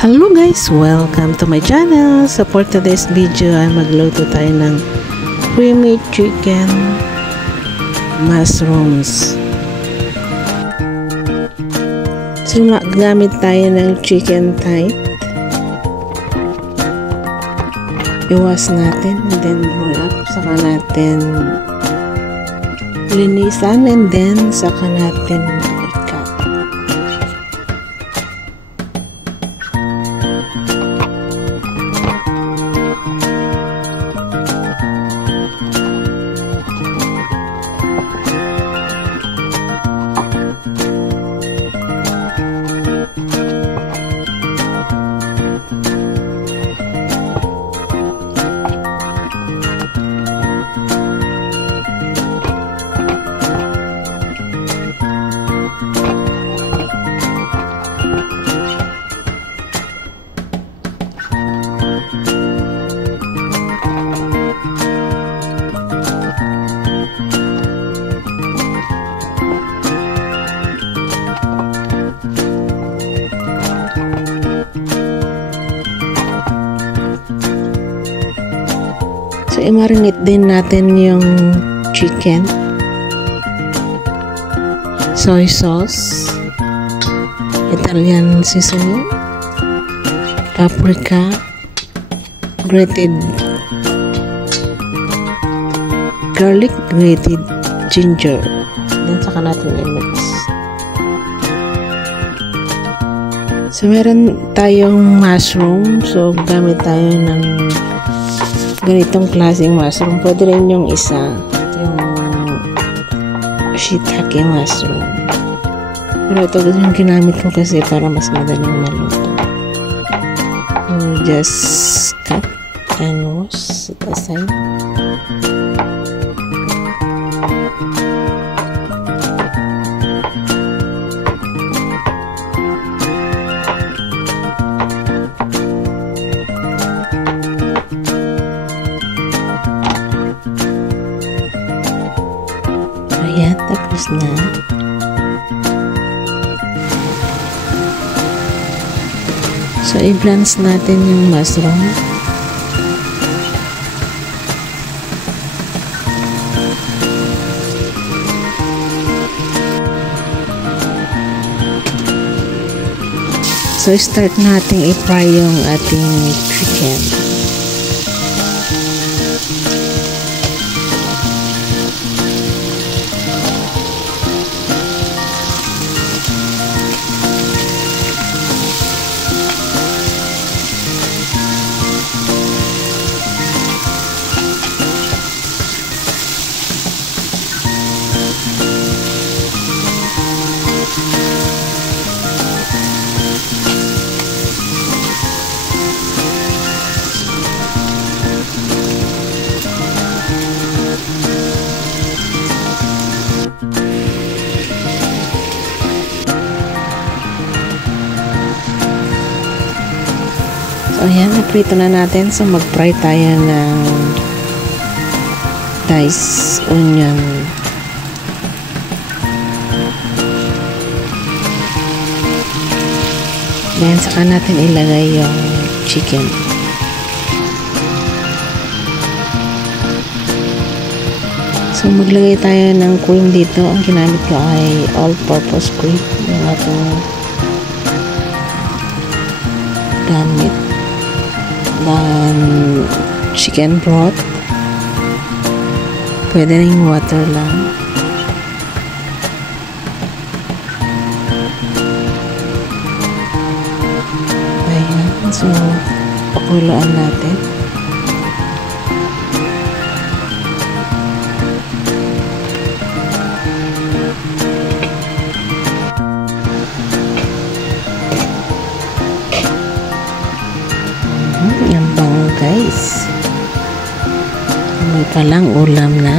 Hello guys! Welcome to my channel! So for today's video ay magluto tayo ng creamy chicken mushrooms. So gamit tayo ng chicken thigh. Iwas natin and then roll up. Saka natin linisan and then saka natin ikat. So, i-marinate din natin yung chicken. Soy sauce, Italian seasoning, paprika, grated garlic, grated ginger. Then, saka natin i-mix. So, meron tayong mushroom. So, gamit tayo ng ganitong klaseng mushroom. Pwede rin yung isa, yung shiitake mushroom. Pero ito yung ginamit ko kasi para mas madaling maluto. You just cut and wash it aside. Ayan, tapos na. So, i-blanch natin yung mushroom. So, start natin i-fry yung ating chicken. So, ayan, naprito na natin. So, mag-fry tayo ng diced onion. Then, saka natin ilagay yung chicken. So, maglagay tayo ng cream dito. Ang ginamit ko ay all-purpose cream. Yung ating gamit. Dan chicken broth. Pwede rin water lang. Ayan. So, pakuluan natin. Ang bango guys. May palang ulam na.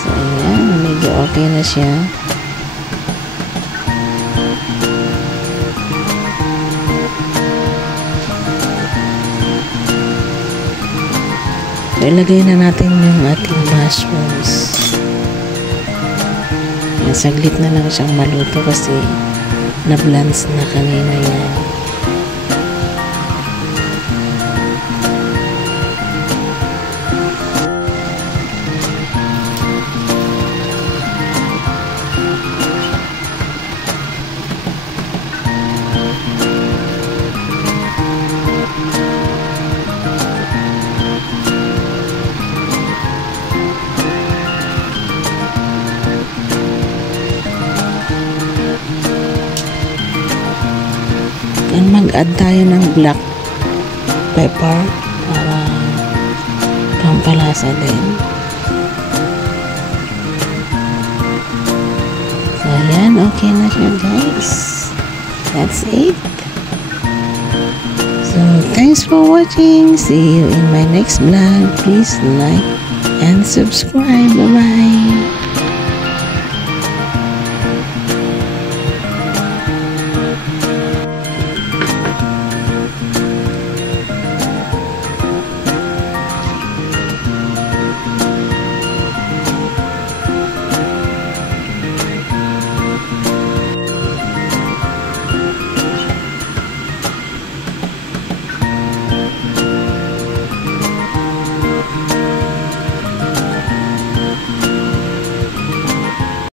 So ayan, medyo okay na siya. So ilagay na natin yung ating mushrooms. Saglit na lang siyang maluto kasi na-blends na kanina yan. And mag-add tayo ng black pepper para pampalasa din. So, ayan. Okay na siya, guys. That's it. So, thanks for watching. See you in my next vlog. Please like and subscribe. Bye-bye.